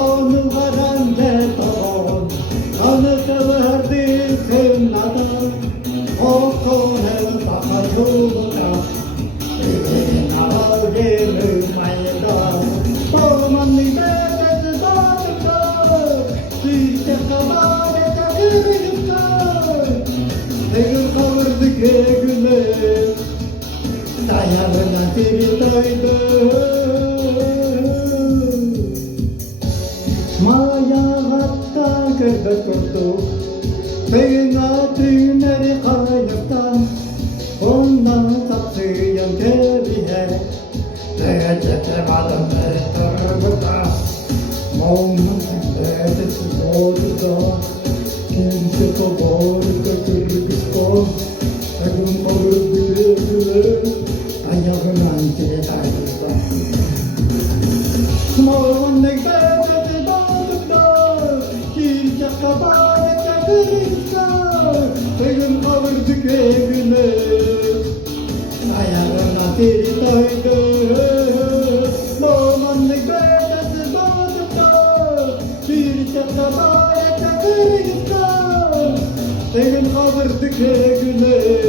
Onu varan beton Kanıtılırdı kınadan O konel bakacılığa Evin ağrını maydan Doğmanlı bedeli dağlıklar Türkçe kabarete kırıklar Tegir kavurdu güle Dayarına tiritaydı Maya hatta kırdı kurdu Beyna tüyleri kaynıktan Ondan taksiyen tebihe Değecekte adamı tarafında Mağmun bedesi orada Kimse kabarete kırıklar Tegir kavurdu güle Ayağından tiritaydı Mağmun bedesi dağlıklar Kimse kabarete kırıklar Tegir kavurdu güle Ayağına tiritaydı Mağmanlık bedesi dağlıklar Bir çakabarete kırıklar Tegir kavurdu güle